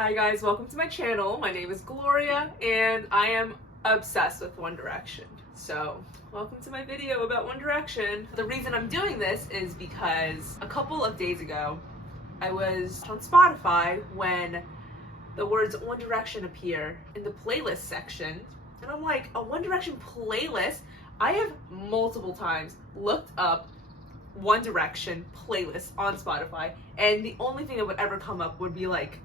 Hi guys, welcome to my channel. My name is Gloria and I am obsessed with One Direction. So, welcome to my video about One Direction. The reason I'm doing this is because a couple of days ago, I was on Spotify when the words One Direction appear in the playlist section. And I'm like, a One Direction playlist? I have multiple times looked up One Direction playlist on Spotify, and the only thing that would ever come up would be like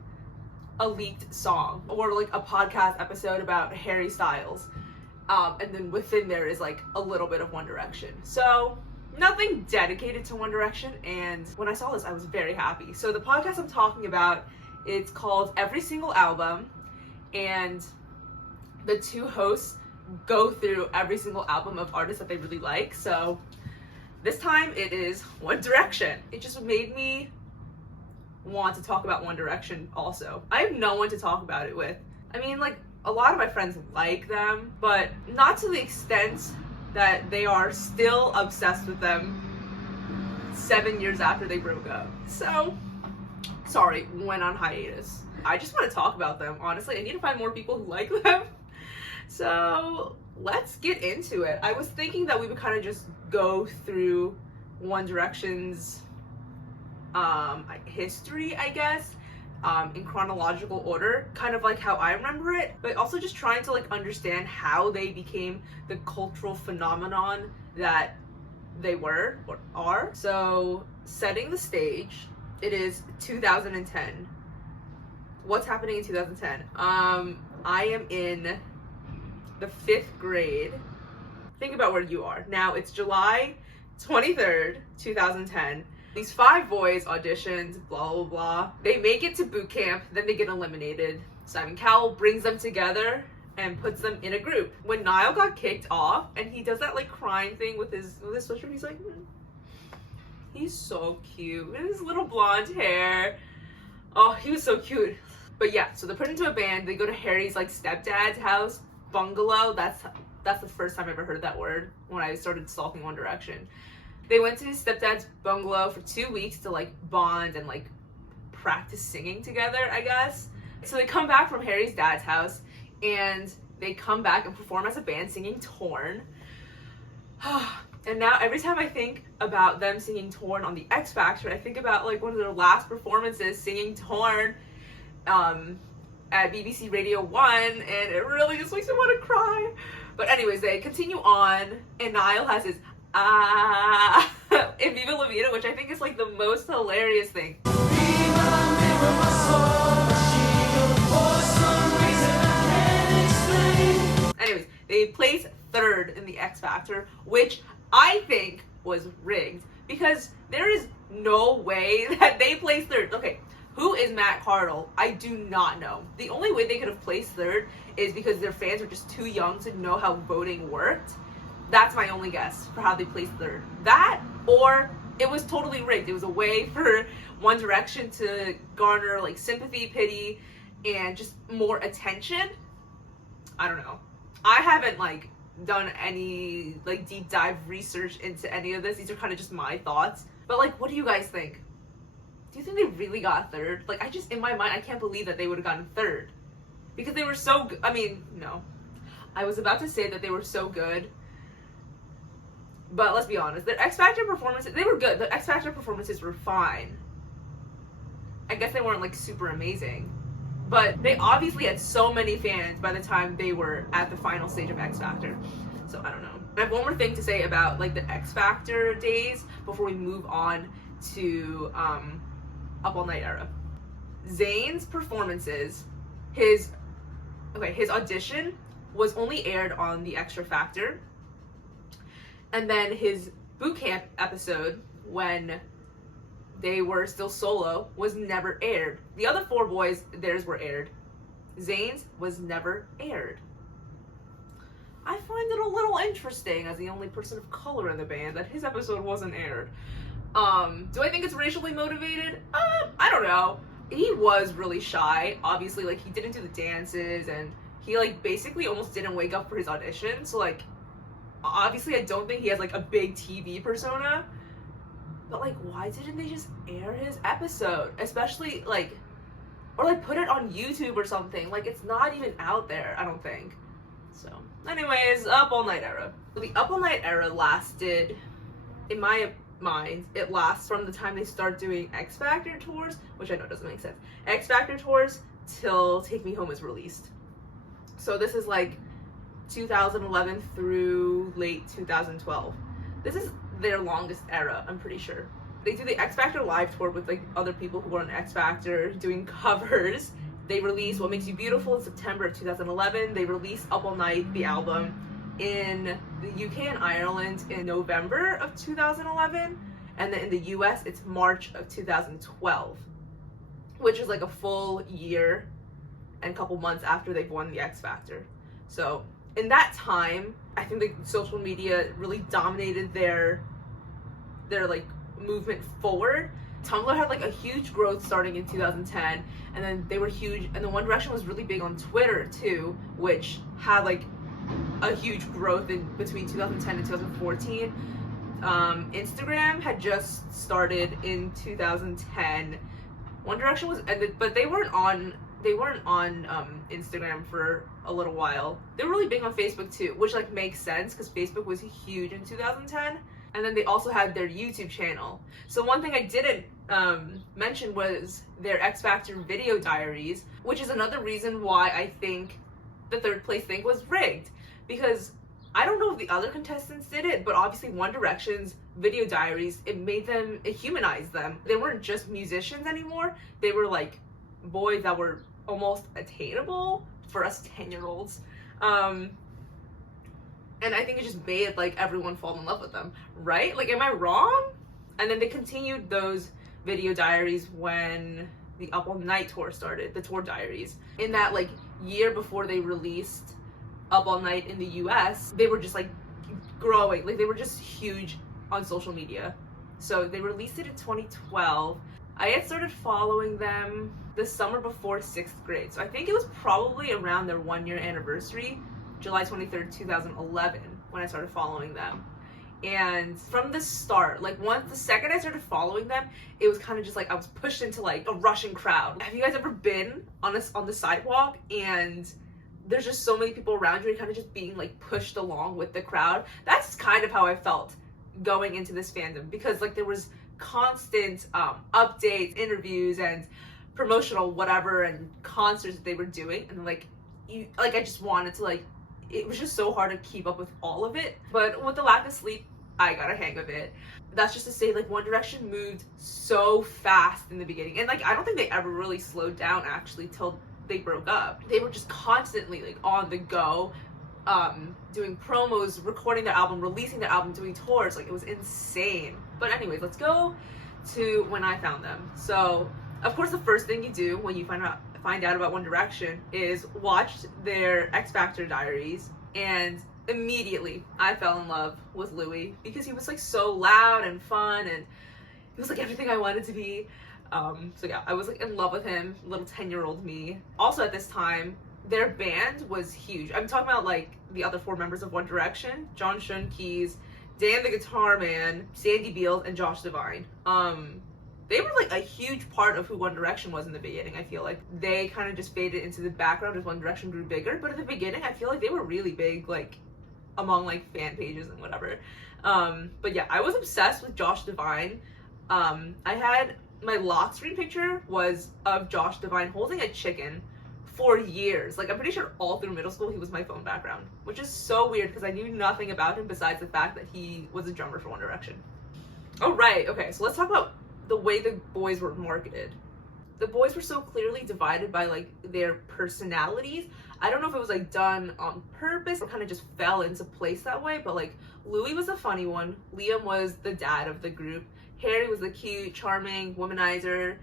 a leaked song or like a podcast episode about Harry Styles, and then within there is like a little bit of One Direction. So nothing dedicated to One Direction, and when I saw this I was very happy. So the podcast I'm talking about, it's called Every Single Album, and the two hosts go through every single album of artists that they really like. So this time it is One Direction. It just made me want to talk about One Direction also. I have no one to talk about it with. I mean, like, a lot of my friends like them, but not to the extent that they are still obsessed with them 7 years after they broke up. So, sorry, went on hiatus. I just want to talk about them, honestly. I need to find more people who like them. So, let's get into it. I was thinking that we would kind of just go through One Direction's history, I guess, in chronological order, kind of like how I remember it, but also just trying to like understand how they became the cultural phenomenon that they were or are. So, setting the stage, it is 2010. What's happening in 2010? I am in the 5th grade. Think about where you are. Now, it's July 23rd, 2010. These 5 boys auditioned, blah, blah, blah. They make it to boot camp, then they get eliminated. Simon Cowell brings them together and puts them in a group. When Niall got kicked off, and he does that like crying thing with his sweatshirt, he's like, he's so cute. And his little blonde hair. Oh, he was so cute. But yeah, so they're put into a band. They go to Harry's like stepdad's house, bungalow. That's the first time I ever heard that word when I started stalking One Direction. They went to his stepdad's bungalow for 2 weeks to like bond and like practice singing together, I guess. So they come back from Harry's dad's house and they come back and perform as a band singing Torn. And now every time I think about them singing Torn on the X Factor, I think about like one of their last performances singing Torn at BBC Radio 1, and it really just makes me want to cry. But anyways, they continue on, and Niall has his in Viva La Vida, which I think is like the most hilarious thing. Anyways, they place 3rd in the X Factor, which I think was rigged, because there is no way that they placed 3rd. Okay, who is Matt Cardle? I do not know. The only way they could have placed 3rd is because their fans were just too young to know how voting worked. That's my only guess for how they placed 3rd. That, or it was totally rigged. It was a way for One Direction to garner like sympathy, pity, and just more attention. I don't know. I haven't like done any like deep dive research into any of this. These are kind of just my thoughts. But like, what do you guys think? Do you think they really got 3rd? Like, I just, in my mind, I can't believe that they would have gotten 3rd. Because they were so good. I mean, no. I was about to say that they were so good. But let's be honest. The X Factor performances, they were good. The X Factor performances were fine. I guess they weren't, like, super amazing. But they obviously had so many fans by the time they were at the final stage of X Factor. So, I don't know. I have one more thing to say about, like, the X Factor days before we move on to, Up All Night era. Zayn's performances, his audition was only aired on the Extra Factor, and then his boot camp episode, when they were still solo, was never aired. The other 4 boys, theirs were aired. Zayn's was never aired. I find it a little interesting, as the only person of color in the band, that his episode wasn't aired. Do I think it's racially motivated? I don't know. He was really shy. Obviously, like, he didn't do the dances, and he, like, basically almost didn't wake up for his audition. So, like, obviously I don't think he has, like, a big TV persona. But, like, why didn't they just air his episode? Especially, like, or like put it on YouTube or something. Like it's not even out there, I don't think. So anyways, Up All Night era. The Up All Night era lasted, in my mind, it lasts from the time they start doing X Factor tours, which I know doesn't make sense, X Factor tours, till Take Me Home is released. So this is like 2011 through late 2012. This is their longest era, I'm pretty sure. They do the X Factor live tour with like other people who were on X Factor doing covers. They released What Makes You Beautiful in September of 2011. They released Up All Night, the album, in the UK and Ireland in November of 2011. And then in the US, it's March of 2012, which is like a full year and a couple months after they've won the X Factor. So in that time, I think the social media really dominated their like movement forward. Tumblr had like a huge growth starting in 2010, and then they were huge, and then One Direction was really big on Twitter too, which had like a huge growth in between 2010 and 2014. Instagram had just started in 2010. One Direction was ended, but they weren't on Instagram for a little while. They were really big on Facebook too, which like makes sense because Facebook was huge in 2010. And then they also had their YouTube channel. So one thing I didn't mention was their X Factor video diaries, which is another reason why I think the third place thing was rigged. Because I don't know if the other contestants did it, but obviously One Direction's video diaries, it humanized them. They weren't just musicians anymore. They were like boys that were almost attainable for us 10-year-olds. And I think it just made like everyone fall in love with them, right? Like, am I wrong? And then they continued those video diaries when the Up All Night tour started, the tour diaries. In that like year before they released Up All Night in the US, they were just like growing, like they were just huge on social media. So they released it in 2012. I had started following them the summer before 6th grade. So I think it was probably around their 1-year anniversary, July 23rd, 2011, when I started following them. And from the start, like the second I started following them, it was kind of just like I was pushed into like a rushing crowd. Have you guys ever been on the sidewalk and there's just so many people around you and kind of just being like pushed along with the crowd? That's kind of how I felt going into this fandom, because like there was constant updates, interviews, and promotional whatever and concerts that they were doing, and like I just wanted to like, it was just so hard to keep up with all of it. But with the lack of sleep, I got a hang of it. That's just to say, like, One Direction moved so fast in the beginning, and like I don't think they ever really slowed down actually till they broke up. They were just constantly like on the go, doing promos, recording their album, releasing their album, doing tours. Like, it was insane. But anyways, let's go to when I found them. So of course the first thing you do when you find out about One Direction is watch their X Factor diaries, and immediately I fell in love with Louis because he was like so loud and fun, and he was like everything I wanted to be. So yeah, I was like in love with him, little 10-year-old me. Also at this time, their band was huge. I'm talking about like the other 4 members of One Direction: John Shun keys, Dan the guitar man, Sandy Beals, and Josh Devine. They were like a huge part of who One Direction was in the beginning. I feel like they kind of just faded into the background as One Direction grew bigger, but at the beginning I feel like they were really big, like among like fan pages and whatever. But yeah, I was obsessed with Josh Devine. I had my lock screen picture was of Josh Devine holding a chicken for years. Like, I'm pretty sure all through middle school he was my phone background, which is so weird because I knew nothing about him besides the fact that he was a drummer for One Direction. Oh right, okay, so let's talk about the way the boys were marketed. The boys were so clearly divided by like their personalities. I don't know if it was like done on purpose or kind of just fell into place that way, but like Louis was the funny one, Liam was the dad of the group, Harry was the cute, charming womanizer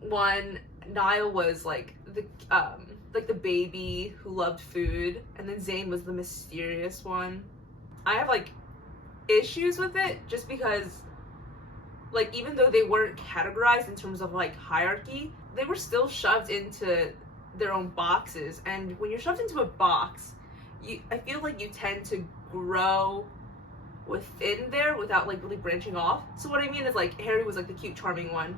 one, Niall was like the baby who loved food, and then Zayn was the mysterious one. I have like issues with it just because, like, even though they weren't categorized in terms of like hierarchy, they were still shoved into their own boxes. And when you're shoved into a box, I feel like you tend to grow within there without like really branching off. So what I mean is, like, Harry was like the cute, charming one,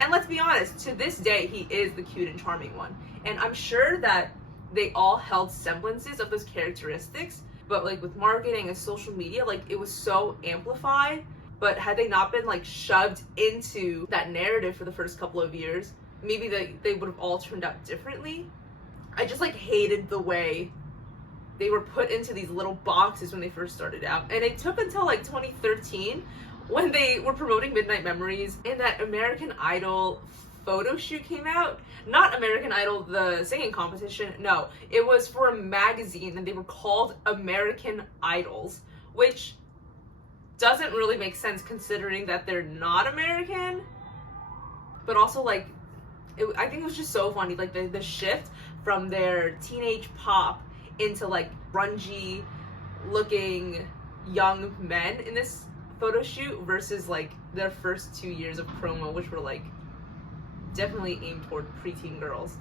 And let's be honest, to this day, he is the cute and charming one. And I'm sure that they all held semblances of those characteristics, but like with marketing and social media, like it was so amplified. But had they not been like shoved into that narrative for the first couple of years, maybe they would have all turned out differently. I just like hated the way they were put into these little boxes when they first started out. And it took until like 2013 when they were promoting Midnight Memories and that American Idol photo shoot came out. Not American Idol, the singing competition. No, it was for a magazine and they were called American Idols, which doesn't really make sense considering that they're not American. But also like, I think it was just so funny, like the shift from their teenage pop into like grungy looking young men in this photo shoot versus like their first 2 years of promo, which were like definitely aimed toward preteen girls.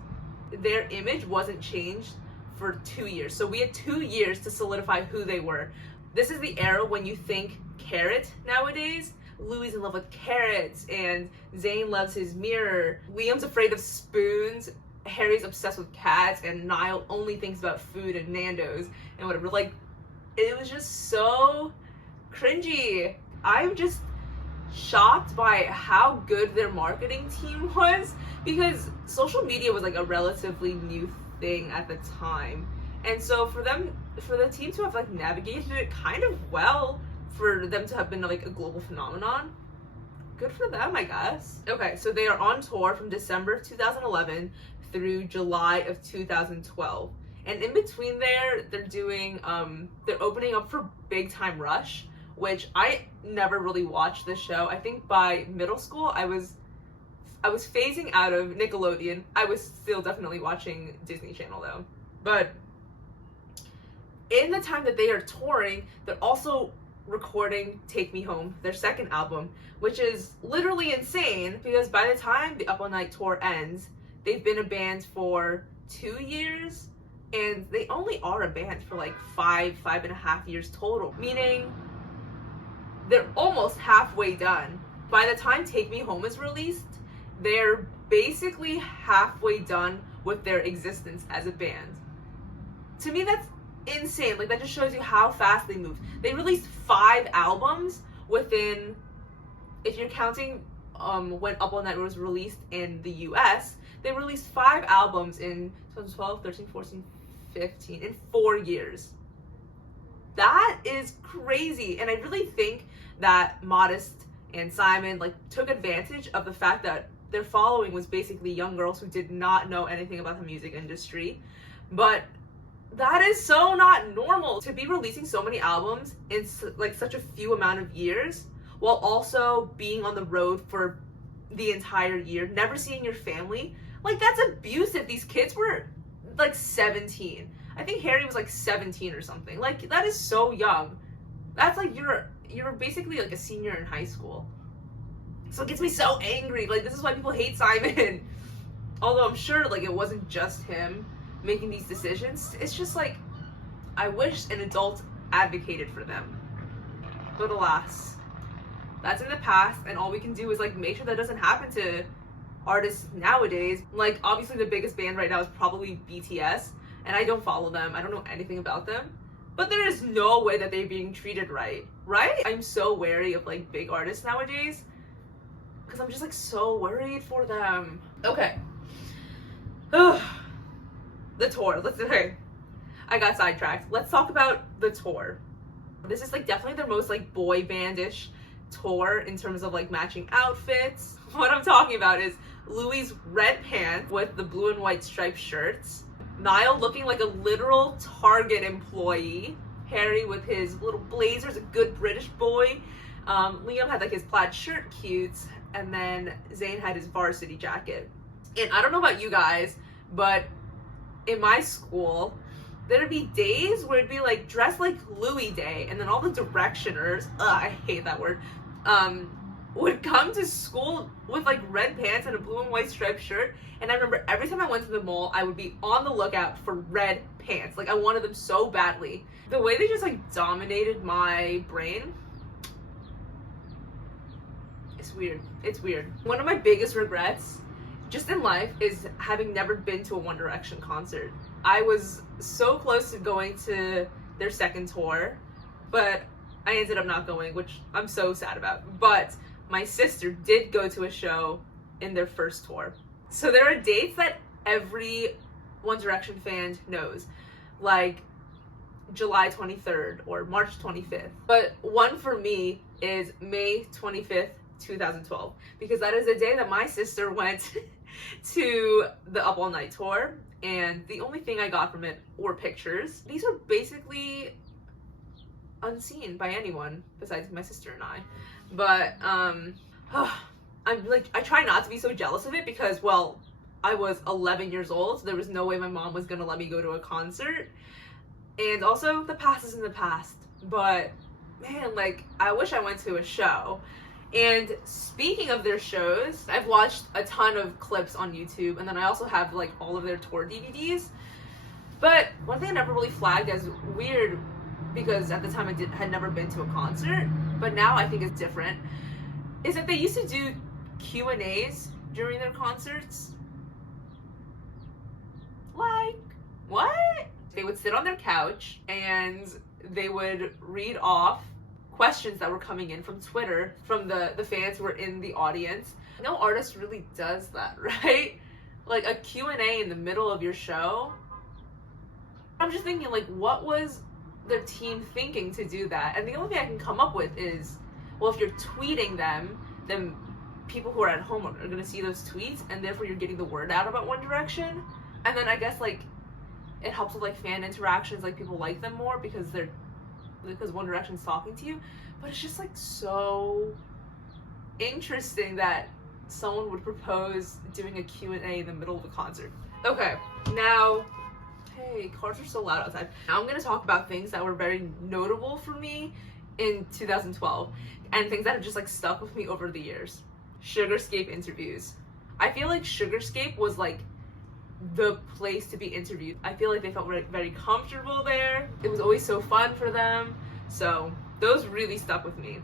Their image wasn't changed for 2 years. So we had 2 years to solidify who they were. This is the era when you think carrot nowadays. Louis in love with carrots and Zayn loves his mirror. Liam's afraid of spoons. Harry's obsessed with cats and Niall only thinks about food and Nando's and whatever. Like, it was just so cringy. I'm just shocked by how good their marketing team was, because social media was like a relatively new thing at the time. And so for the team to have like navigated it kind of well, for them to have been like a global phenomenon, good for them, I guess. Okay, so they are on tour from December of 2011 through July of 2012. And in between there, they're opening up for Big Time Rush, which I never really watched this show. I think by middle school, I was phasing out of Nickelodeon. I was still definitely watching Disney Channel though. But in the time that they are touring, they're also recording Take Me Home, their second album, which is literally insane because by the time the Up All Night tour ends, they've been a band for 2 years, and they only are a band for like 5.5 years total, meaning they're almost halfway done. By the time Take Me Home is released, they're basically halfway done with their existence as a band. To me, that's insane. Like, that just shows you how fast they move. They released 5 albums within, if you're counting when Up All Night was released in the US, they released 5 albums in 2012, 13, 14, 15, in 4 years. That is crazy. And I really think that Modest and Simon like took advantage of the fact that their following was basically young girls who did not know anything about the music industry. But that is so not normal to be releasing so many albums in like such a few amount of years, while also being on the road for the entire year, never seeing your family. Like, that's abusive. These kids were like 17. I think Harry was like 17 or something. Like, that is so young. That's like you're basically like a senior in high school. So it gets me so angry. Like, this is why people hate Simon. Although I'm sure like it wasn't just him making these decisions. It's just like, I wish an adult advocated for them. But alas, that's in the past, and all we can do is like make sure that doesn't happen to artists nowadays. Like, obviously the biggest band right now is probably BTS, and I don't follow them. I don't know anything about them. But there is no way that they're being treated right? I'm so wary of like big artists nowadays, because I'm just like so worried for them. Okay. Ugh. The tour. Okay. I got sidetracked. Let's talk about the tour. This is like definitely their most like boy bandish tour in terms of like matching outfits. What I'm talking about is Louis' red pants with the blue and white striped shirts, Niall looking like a literal Target employee, Harry with his little blazers, a good British boy, Liam had like his plaid shirt cute, and then Zayn had his varsity jacket. And I don't know about you guys, but in my school, there'd be days where it'd be like dress like Louis Day, and then all the directioners, I hate that word, would come to school with like red pants and a blue and white striped shirt. And I remember every time I went to the mall, I would be on the lookout for red pants. Like, I wanted them so badly. The way they just like dominated my brain is weird. It's weird. One of my biggest regrets just in life is having never been to a One Direction concert. I was so close to going to their second tour, but I ended up not going, which I'm so sad about. But my sister did go to a show in their first tour. So there are dates that every One Direction fan knows, like July 23rd or March 25th. But one for me is May 25th, 2012, because that is the day that my sister went to the Up All Night tour, and the only thing I got from it were pictures. These are basically unseen by anyone besides my sister and I. But I try not to be so jealous of it because, well, I was 11 years old, so there was no way my mom was gonna let me go to a concert. And also, the past is in the past. But man, like, I wish I went to a show. And speaking of their shows, I've watched a ton of clips on YouTube, and then I also have like all of their tour DVDs. But one thing I never really flagged as weird, because at the time I had never been to a concert, but now I think it's different, is that they used to do Q&As during their concerts. Like, what? They would sit on their couch and they would read off questions that were coming in from Twitter from the fans who were in the audience. No artist really does that, right? Like a Q&A in the middle of your show. I'm just thinking, like, what was their team thinking to do that? And the only thing I can come up with is, well, if you're tweeting them, then people who are at home are going to see those tweets, and therefore you're getting the word out about One Direction. And then I guess, like, it helps with, like, fan interactions, like, people like them more because One Direction's talking to you. But it's just, like, so interesting that someone would propose doing a Q&A in the middle of a concert. Okay, now, hey, cars are so loud outside. Now I'm going to talk about things that were very notable for me in 2012 and things that have just, like, stuck with me over the years. Sugarscape interviews. I feel like Sugarscape was, like, the place to be interviewed. I feel like they felt very comfortable there. It was always so fun for them. So those really stuck with me.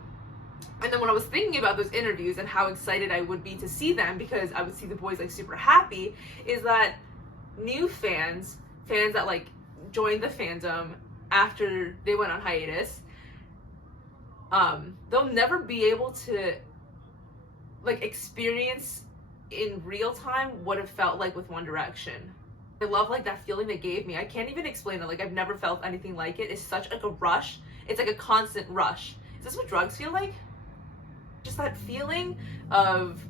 And then when I was thinking about those interviews and how excited I would be to see them, because I would see the boys, like, super happy, is that new fans that, like, joined the fandom after they went on hiatus, they'll never be able to, like, experience in real time what it felt like with One Direction. I love, like, that feeling they gave me. I can't even explain it. Like, I've never felt anything like it. It's such, like, a rush. It's like a constant rush. Is this what drugs feel like? Just that feeling of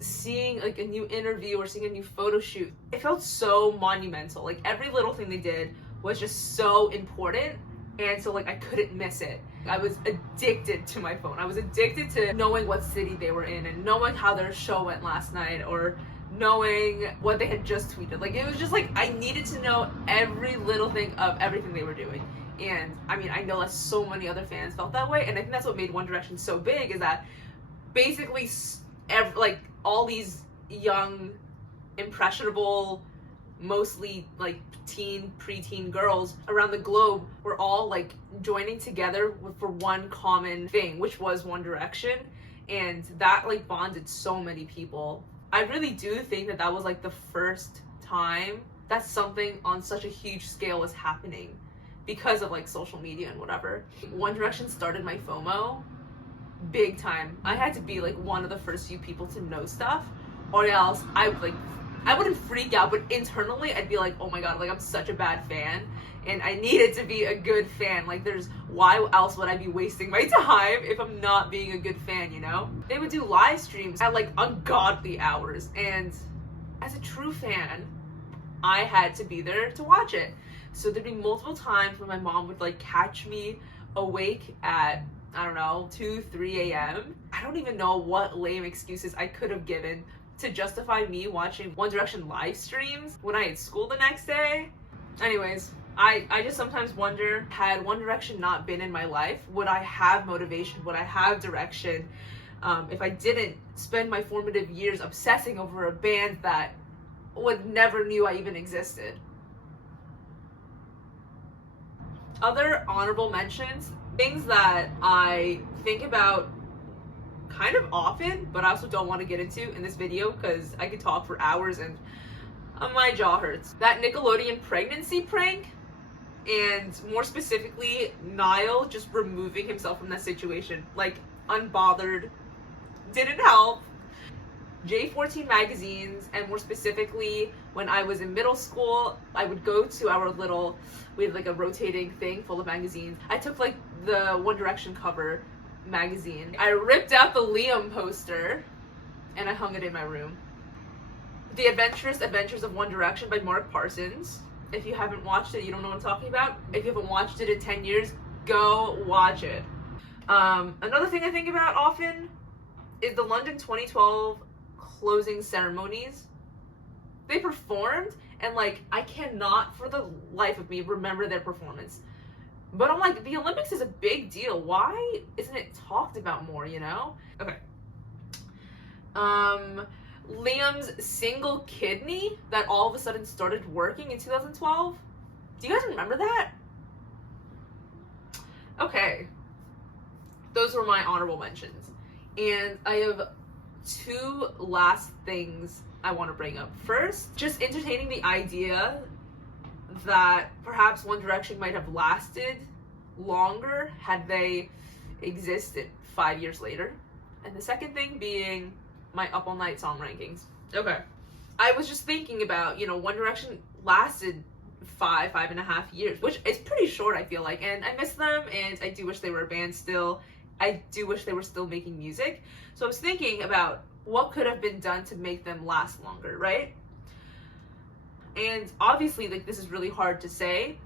seeing, like, a new interview or seeing a new photo shoot. It felt so monumental. Like, every little thing they did was just so important, and so, like, I couldn't miss it. I was addicted to my phone. I was addicted to knowing what city they were in and knowing how their show went last night or knowing what they had just tweeted. Like, it was just like I needed to know every little thing of everything they were doing. And I mean, I know that so many other fans felt that way, and I think that's what made One Direction so big, is that basically like all these young, impressionable, mostly like preteen girls around the globe were all, like, joining together for one common thing, which was One Direction, and that, like, bonded so many people. I really do think that was, like, the first time that something on such a huge scale was happening because of, like, social media and whatever. One Direction started my FOMO big time. I had to be, like, one of the first few people to know stuff, or else I wouldn't freak out, but internally I'd be like, oh my god, like, I'm such a bad fan, and I needed to be a good fan. Like, why else would I be wasting my time if I'm not being a good fan, you know? They would do live streams at, like, ungodly hours, and as a true fan, I had to be there to watch it. So there'd be multiple times when my mom would, like, catch me awake at, I don't know, 2, 3 a.m. I don't even know what lame excuses I could have given to justify me watching One Direction live streams when I had school the next day. Anyways, I just sometimes wonder, had One Direction not been in my life, would I have motivation? Would I have direction? If I didn't spend my formative years obsessing over a band that never knew I even existed. Other honorable mentions, things that I think about kind of often, but I also don't want to get into in this video because I could talk for hours and my jaw hurts. That Nickelodeon pregnancy prank, and more specifically, Niall just removing himself from that situation, like unbothered, didn't help. J14 magazines, and more specifically, when I was in middle school, I would go to our little, we had like a rotating thing full of magazines. I took like the One Direction cover magazine. I ripped out the Liam poster and I hung it in my room. The Adventurous Adventures of One Direction by Mark Parsons. If you haven't watched it, you don't know what I'm talking about. If you haven't watched it in 10 years, go watch it. Another thing I think about often is the London 2012 closing ceremonies. They performed, and like, I cannot for the life of me remember their performance. But I'm like, the Olympics is a big deal. Why isn't it talked about more, you know? Okay. Liam's single kidney that all of a sudden started working in 2012. Do you guys remember that? Okay. Those were my honorable mentions. And I have two last things I want to bring up. First, just entertaining the idea that perhaps One Direction might have lasted longer had they existed 5 years later. And the second thing being my Up All Night song rankings. Okay. I was just thinking about, you know, One Direction lasted 5.5 years, which is pretty short, I feel like. And I miss them, and I do wish they were a band still. I do wish they were still making music. So I was thinking about what could have been done to make them last longer, right? And obviously, like, this is really hard to say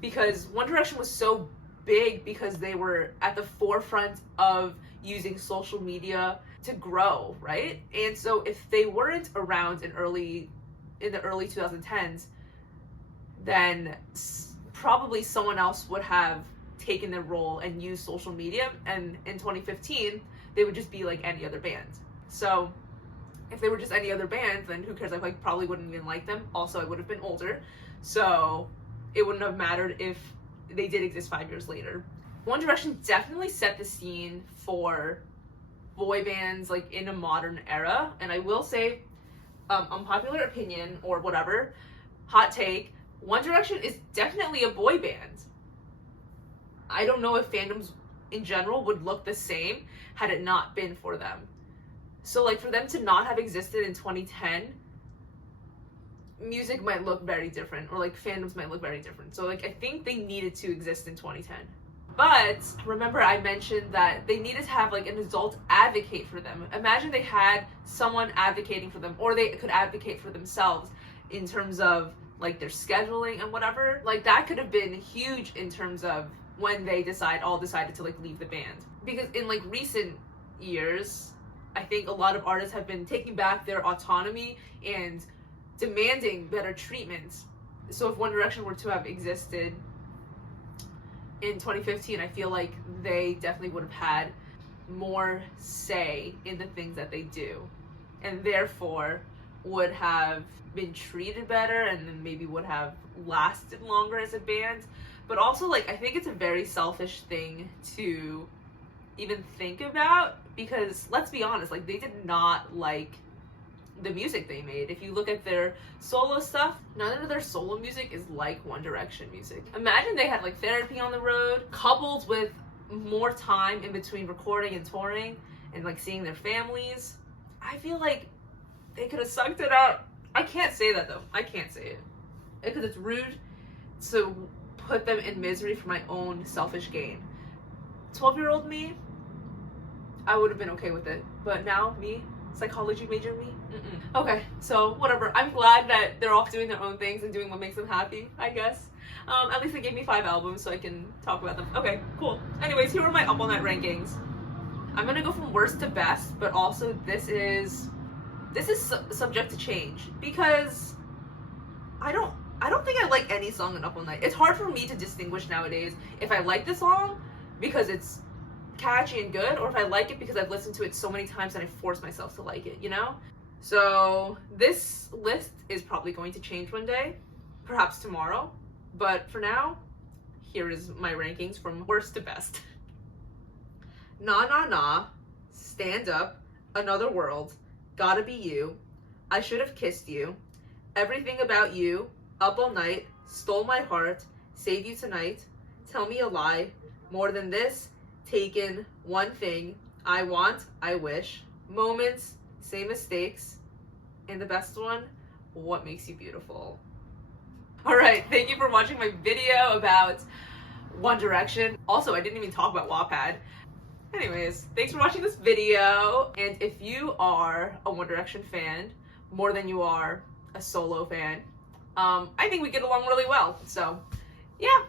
because One Direction was so big because they were at the forefront of using social media to grow, right? And so if they weren't around in the early 2010s, then probably someone else would have taken their role and used social media, and in 2015 they would just be like any other band. So if they were just any other band, then who cares? I like probably wouldn't even like them. Also, I would have been older, so it wouldn't have mattered if they did exist 5 years later. One Direction definitely set the scene for boy bands like in a modern era, and I will say, unpopular opinion or whatever, hot take, One Direction is definitely a boy band. I don't know if fandoms in general would look the same had it not been for them. So like, for them to not have existed in 2010, music might look very different, or like fandoms might look very different. So like, I think they needed to exist in 2010. But remember, I mentioned that they needed to have like an adult advocate for them. Imagine they had someone advocating for them, or they could advocate for themselves in terms of like their scheduling and whatever. Like, that could have been huge in terms of when they decided to like leave the band. Because in like recent years, I think a lot of artists have been taking back their autonomy and demanding better treatment. So if One Direction were to have existed in 2015, I feel like they definitely would have had more say in the things that they do, and therefore would have been treated better, and then maybe would have lasted longer as a band. But also, like, I think it's a very selfish thing to even think about, because let's be honest, like, they did not like the music they made. If you look at their solo stuff, none of their solo music is like One Direction music. Imagine they had like therapy on the road, coupled with more time in between recording and touring and like seeing their families. I feel like they could have sucked it out. I can't say that though. I can't say it because it's rude to put them in misery for my own selfish gain. 12-year-old me, I would have been okay with it. But now, me, psychology major me, okay, so whatever. I'm glad that they're off doing their own things and doing what makes them happy, I guess. At least they gave me 5 albums so I can talk about them. Okay, cool. Anyways, here are my Up All Night rankings. I'm gonna go from worst to best, but also this is subject to change because I don't think I like any song in Up All Night. It's hard for me to distinguish nowadays if I like the song because it's catchy and good, or if I like it because I've listened to it so many times and I force myself to like it, you know? So this list is probably going to change one day, perhaps tomorrow, but for now, here is my rankings from worst to best. Na Na Na, stand up, another world, gotta be you, I should have kissed you, everything about you, up all night, stole my heart, save you tonight, tell me a lie, more than this, taken, one thing, I want, I wish, moments, say mistakes, and the best one, what makes you beautiful. Alright, thank you for watching my video about One Direction. Also, I didn't even talk about Wattpad. Anyways, thanks for watching this video, and if you are a One Direction fan, more than you are a solo fan, I think we get along really well, so yeah.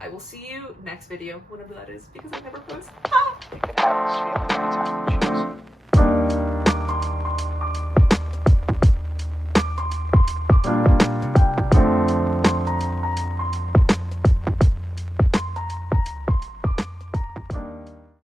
I will see you next video, whatever that is, because I never post. You can have this feeling anytime you choose.